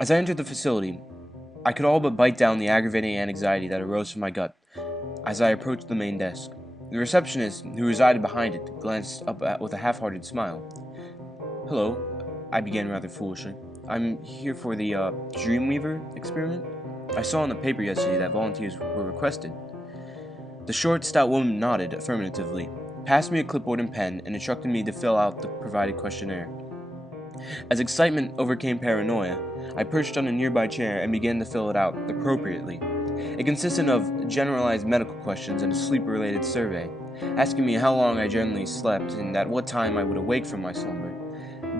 As I entered the facility, I could all but bite down the aggravating anxiety that arose from my gut as I approached the main desk. The receptionist, who resided behind it, glanced up with a half-hearted smile. "Hello," I began rather foolishly. "I'm here for the Dreamweaver experiment. I saw in the paper yesterday that volunteers were requested." The short, stout woman nodded affirmatively, passed me a clipboard and pen, and instructed me to fill out the provided questionnaire. As excitement overcame paranoia, I perched on a nearby chair and began to fill it out appropriately. It consisted of generalized medical questions and a sleep-related survey, asking me how long I generally slept and at what time I would awake from my slumber.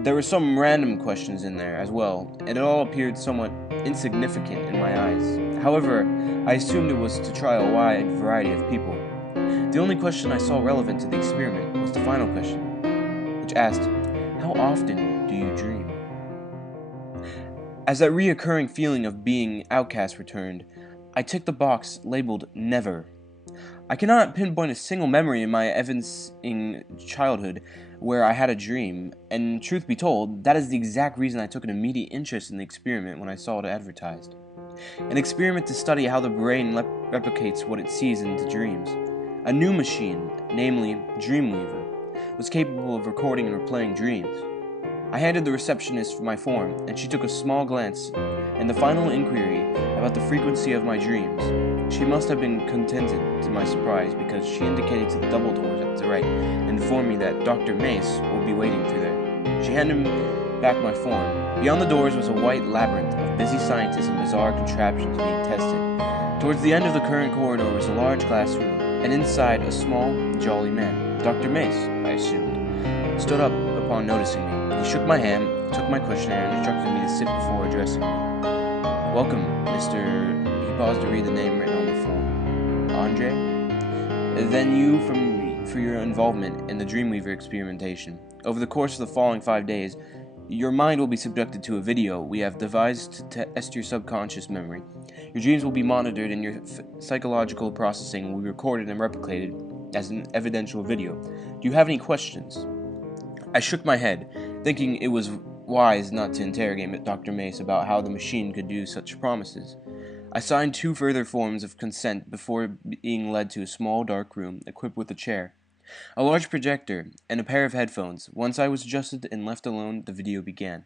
There were some random questions in there as well, and it all appeared somewhat insignificant in my eyes. However, I assumed it was to try a wide variety of people. The only question I saw relevant to the experiment was the final question, which asked, "How often do you dream?" As that reoccurring feeling of being outcast returned, I ticked the box labeled "Never." I cannot pinpoint a single memory in my evincing childhood where I had a dream, and truth be told, that is the exact reason I took an immediate interest in the experiment when I saw it advertised. An experiment to study how the brain replicates what it sees in the dreams. A new machine, namely Dreamweaver, was capable of recording and replaying dreams. I handed the receptionist my form, and she took a small glance and the final inquiry about the frequency of my dreams. She must have been contented to my surprise, because she indicated to the double doors at the right and informed me that Dr. Mace will be waiting through there. She handed back my form. Beyond the doors was a white labyrinth of busy scientists and bizarre contraptions being tested. Towards the end of the current corridor was a large glass room, and inside a small, jolly man, Dr. Mace, I assumed, stood up upon noticing me. He shook my hand, took my questionnaire, and instructed me to sit before addressing me. "Welcome, Mr. He paused to read the name written on the form. "Andre? Then you for your involvement in the Dreamweaver experimentation. Over the course of the following 5 days, your mind will be subjected to a video we have devised to test your subconscious memory. Your dreams will be monitored, and your psychological processing will be recorded and replicated as an evidential video. Do you have any questions?" I shook my head, thinking it was wise not to interrogate Dr. Mace about how the machine could do such promises. I signed 2 further forms of consent before being led to a small dark room equipped with a chair, a large projector, and a pair of headphones. Once I was adjusted and left alone, the video began.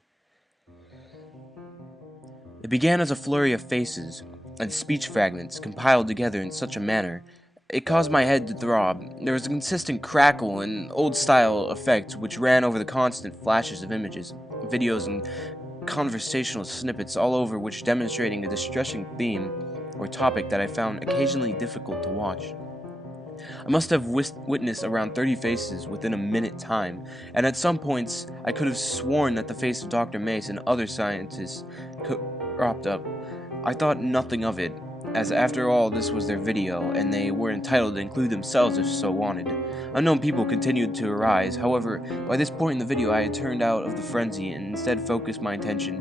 It began as a flurry of faces and speech fragments compiled together in such a manner it caused my head to throb. There was a consistent crackle and old-style effect which ran over the constant flashes of images, videos, and conversational snippets, all over which demonstrating a distressing theme or topic that I found occasionally difficult to watch. I must have witnessed around 30 faces within a minute time, and at some points I could have sworn that the face of Dr. Mace and other scientists cropped up. I thought nothing of it, as after all this was their video, and they were entitled to include themselves if so wanted. Unknown people continued to arise. However, by this point in the video I had turned out of the frenzy and instead focused my attention,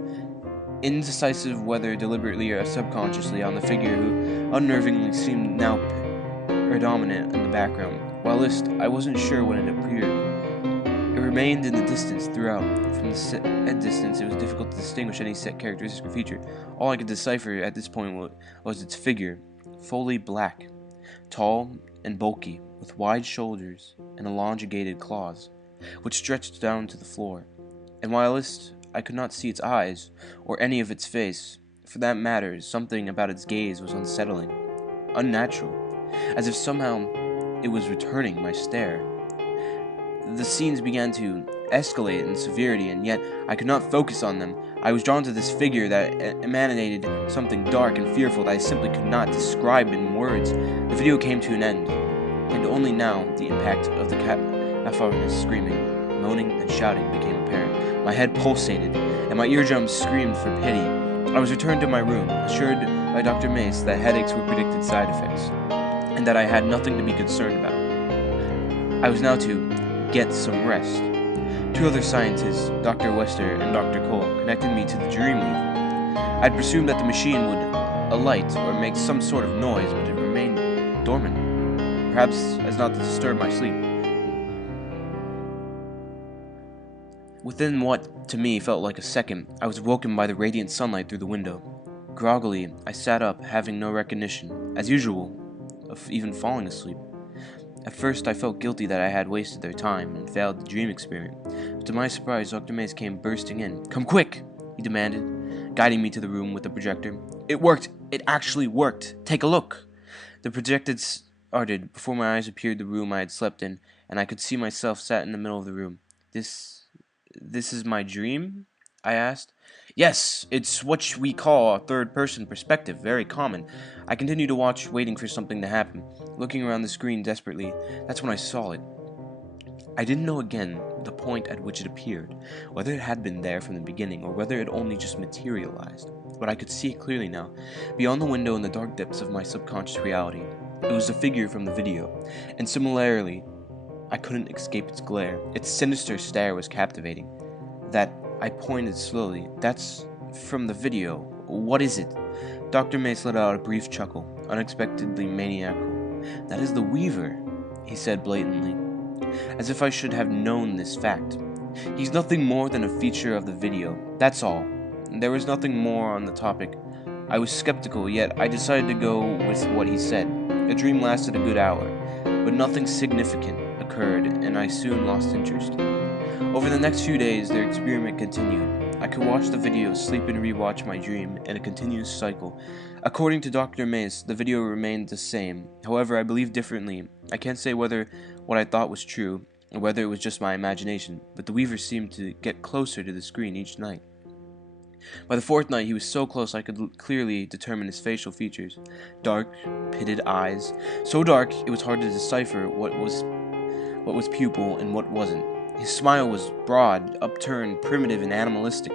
indecisive whether deliberately or subconsciously, on the figure who unnervingly seemed now predominant in the background. Whilst I wasn't sure when it appeared, it remained in the distance throughout. From the set distance, it was difficult to distinguish any set characteristic or feature. All I could decipher at this point was its figure, fully black, tall and bulky, with wide shoulders and elongated claws, which stretched down to the floor. And whilst I could not see its eyes, or any of its face, for that matter, something about its gaze was unsettling, unnatural, as if somehow it was returning my stare. The scenes began to escalate in severity, and yet I could not focus on them. I was drawn to this figure that emanated something dark and fearful that I simply could not describe in words. The video came to an end, and only now the impact of the cacophonous screaming, moaning, and shouting became apparent. My head pulsated, and my eardrums screamed for pity. I was returned to my room, assured by Dr. Mace that headaches were predicted side effects, and that I had nothing to be concerned about. I was now to get some rest. 2 other scientists, Dr. Wester and Dr. Cole, connected me to the Dreamweaver. I'd presumed that the machine would alight or make some sort of noise, but it remained dormant, perhaps as not to disturb my sleep. Within what, to me, felt like a second, I was woken by the radiant sunlight through the window. Groggily, I sat up, having no recognition, as usual, of even falling asleep. At first, I felt guilty that I had wasted their time and failed the dream experiment, but to my surprise, Dr. Mays came bursting in. "Come quick!" he demanded, guiding me to the room with the projector. "It worked! It actually worked! Take a look!" The projector started. Before my eyes appeared the room I had slept in, and I could see myself sat in the middle of the room. This is my dream?" I asked. "Yes, it's what we call a third-person perspective, very common." I continued to watch, waiting for something to happen, looking around the screen desperately. That's when I saw it. I didn't know again the point at which it appeared, whether it had been there from the beginning or whether it only just materialized, but I could see it clearly now, beyond the window in the dark depths of my subconscious reality. It was a figure from the video, and similarly, I couldn't escape its glare. Its sinister stare was captivating. I pointed slowly. "That's from the video. What is it?" Dr. Mace let out a brief chuckle, unexpectedly maniacal. "That is the Weaver," he said blatantly, as if I should have known this fact. "He's nothing more than a feature of the video. That's all." There was nothing more on the topic. I was skeptical, yet I decided to go with what he said. The dream lasted a good hour, but nothing significant occurred, and I soon lost interest. Over the next few days, their experiment continued. I could watch the video, sleep and rewatch my dream in a continuous cycle. According to Dr. Mace, the video remained the same. However, I believe differently. I can't say whether what I thought was true, or whether it was just my imagination, but the Weaver seemed to get closer to the screen each night. By the fourth night, he was so close I could clearly determine his facial features. Dark, pitted eyes. So dark, it was hard to decipher what was pupil and what wasn't. His smile was broad, upturned, primitive, and animalistic,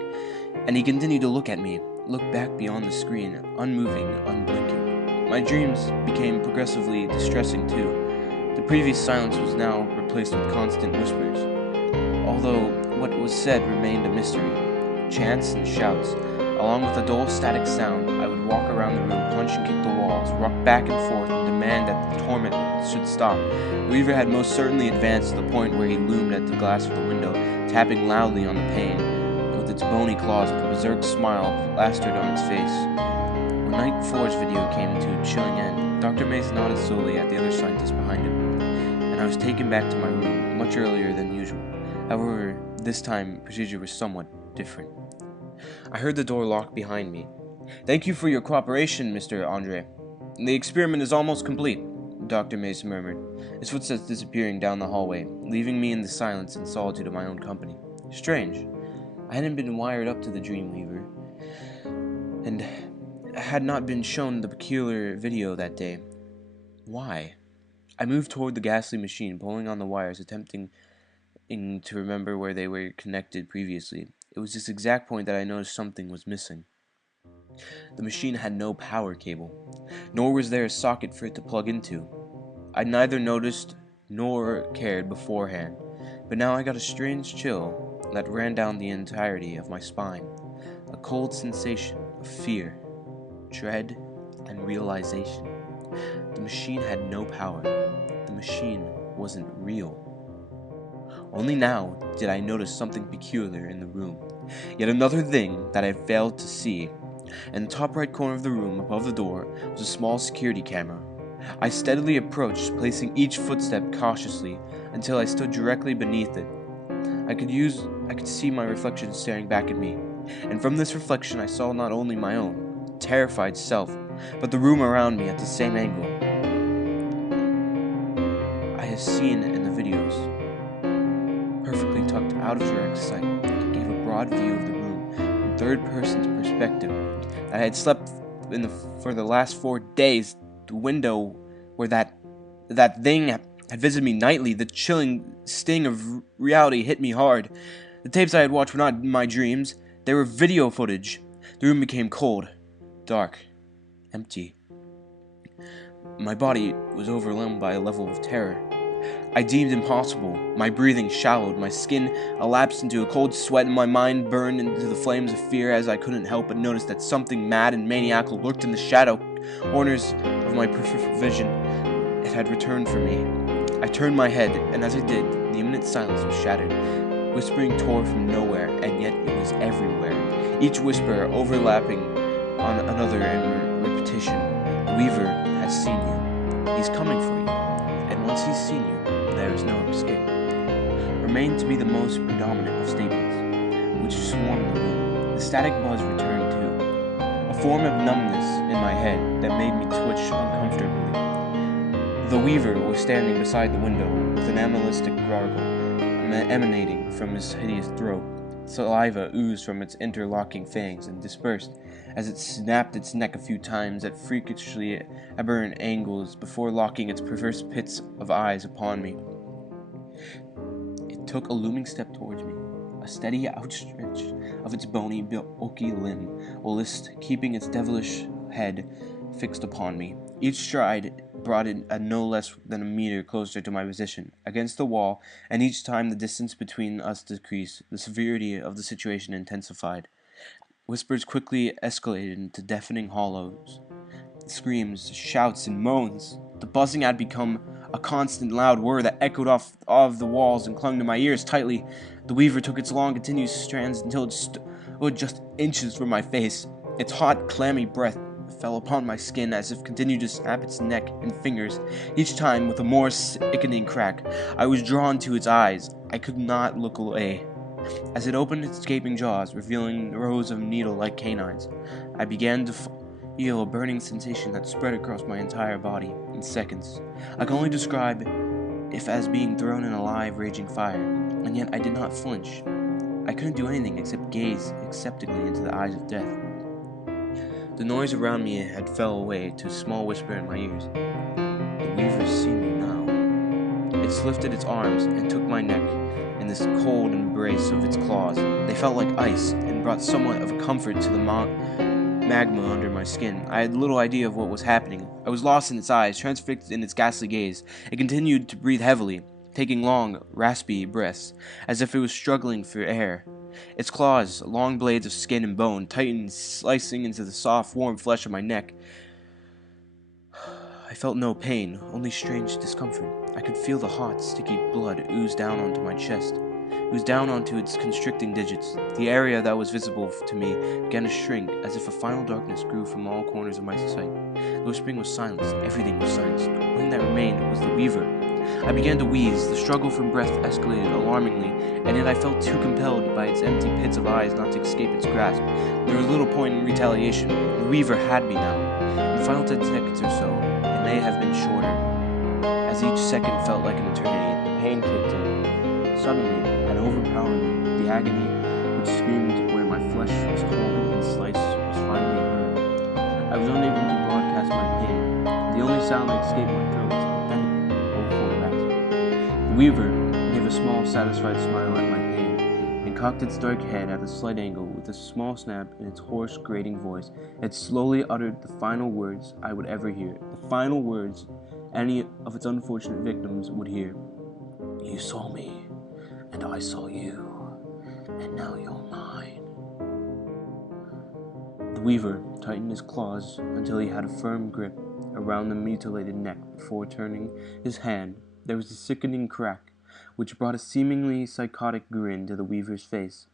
and he continued to look at me, look back beyond the screen, unmoving, unblinking. My dreams became progressively distressing too. The previous silence was now replaced with constant whispers, although what was said remained a mystery. Chants and shouts, along with a dull static sound. I would walk around the room, punch and kick the walls, rock back and forth, and demand that the torment should stop. The Weaver had most certainly advanced to the point where he loomed at the glass of the window, tapping loudly on the pane, with its bony claws with a berserk smile plastered on its face. When Nightfall's video came to a chilling end, Dr. Mace nodded slowly at the other scientists behind him, and I was taken back to my room much earlier than usual. However, this time, procedure was somewhat different. I heard the door lock behind me. "Thank you for your cooperation, Mr. Andre. The experiment is almost complete," Dr. Mace murmured, his footsteps disappearing down the hallway, leaving me in the silence and solitude of my own company. Strange. I hadn't been wired up to the Dreamweaver, and had not been shown the peculiar video that day. Why? I moved toward the ghastly machine, pulling on the wires, attempting to remember where they were connected previously. It was this exact point that I noticed something was missing. The machine had no power cable, nor was there a socket for it to plug into. I neither noticed nor cared beforehand, but now I got a strange chill that ran down the entirety of my spine, a cold sensation of fear, dread, and realization. The machine had no power. The machine wasn't real. Only now did I notice something peculiar in the room, yet another thing that I had failed to see. In the top right corner of the room, above the door, was a small security camera. I steadily approached, placing each footstep cautiously, until I stood directly beneath it. I could see my reflection staring back at me, and from this reflection I saw not only my own terrified self, but the room around me at the same angle I had seen in the videos. Perfectly tucked out of direct sight, it gave a broad view of the room from third person's perspective. I had slept for the last 4 days. The window where that thing had visited me nightly. The chilling sting of reality hit me hard. The tapes I had watched were not my dreams. They were video footage. The room became cold, dark, empty. My body was overwhelmed by a level of terror I deemed impossible. My breathing shallowed, my skin elapsed into a cold sweat, and my mind burned into the flames of fear as I couldn't help but notice that something mad and maniacal lurked in the shadow corners of my peripheral vision. It had returned for me. I turned my head, and as I did, the imminent silence was shattered. Whispering tore from nowhere, and yet it was everywhere, each whisper overlapping on another in repetition. The Weaver has seen you. He's coming for you. And once he's seen you, there is no escape. Remained to be the most predominant of statements, which swarmed the room. The static buzz returned too, a form of numbness in my head that made me twitch uncomfortably. The Weaver was standing beside the window with an animalistic gargle emanating from his hideous throat. Saliva oozed from its interlocking fangs and dispersed as it snapped its neck a few times at freakishly aberrant angles before locking its perverse pits of eyes upon me. It took a looming step towards me, a steady outstretch of its bony, bulky limb, whilst keeping its devilish head fixed upon me. Each stride brought it no less than a meter closer to my position, against the wall, and each time the distance between us decreased, the severity of the situation intensified. Whispers quickly escalated into deafening hollows. Screams, shouts, and moans. The buzzing had become a constant loud whir that echoed off of the walls and clung to my ears tightly. The Weaver took its long, continuous strands until it stood just inches from my face. Its hot, clammy breath fell upon my skin as if continued to snap its neck and fingers, each time with a more sickening crack. I was drawn to its eyes. I could not look away. As it opened its gaping jaws, revealing rows of needle-like canines, I began to feel a burning sensation that spread across my entire body in seconds. I can only describe it as being thrown in a live, raging fire, and yet I did not flinch. I couldn't do anything except gaze acceptingly into the eyes of death. The noise around me had fell away to a small whisper in my ears. The Weaver's seen me now. It lifted its arms and took my neck in this cold embrace of its claws. They felt like ice and brought somewhat of a comfort to the magma under my skin. I had little idea of what was happening. I was lost in its eyes, transfixed in its ghastly gaze. It continued to breathe heavily, taking long, raspy breaths, as if it was struggling for air. Its claws, long blades of skin and bone, tightened, slicing into the soft, warm flesh of my neck. I felt no pain, only strange discomfort. I could feel the hot, sticky blood ooze down onto my chest, ooze down onto its constricting digits. The area that was visible to me began to shrink, as if a final darkness grew from all corners of my sight. The whispering was silenced, everything was silenced. The only thing that remained was the Weaver. I began to wheeze, the struggle for breath escalated alarmingly, and yet I felt too compelled by its empty pits of eyes not to escape its grasp. There was little point in retaliation. The Weaver had me now. In the final 10 seconds or so, it may have been shorter. As each second felt like an eternity, the pain kicked in. Suddenly, and overpoweringly, the agony which screamed where my flesh was torn and sliced was finally heard. I was unable to broadcast my pain. The only sound that escaped my throat was a pathetic, woeful rasp. The Weaver gave a small, satisfied smile at my pain, and cocked its dark head at a slight angle with a small snap in its hoarse, grating voice. It slowly uttered the final words I would ever hear, the final words any of its unfortunate victims would hear. You saw me, and I saw you, and now you're mine. The Weaver tightened his claws until he had a firm grip around the mutilated neck before turning his hand. There was a sickening crack, which brought a seemingly psychotic grin to the Weaver's face.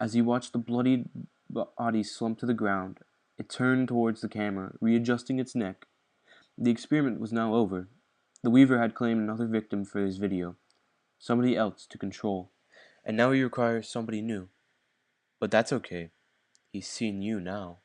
As he watched the bloodied body slump to the ground, it turned towards the camera, readjusting its neck. The experiment was now over. The Weaver had claimed another victim for his video, somebody else to control, and now he requires somebody new. But that's okay. He's seen you now.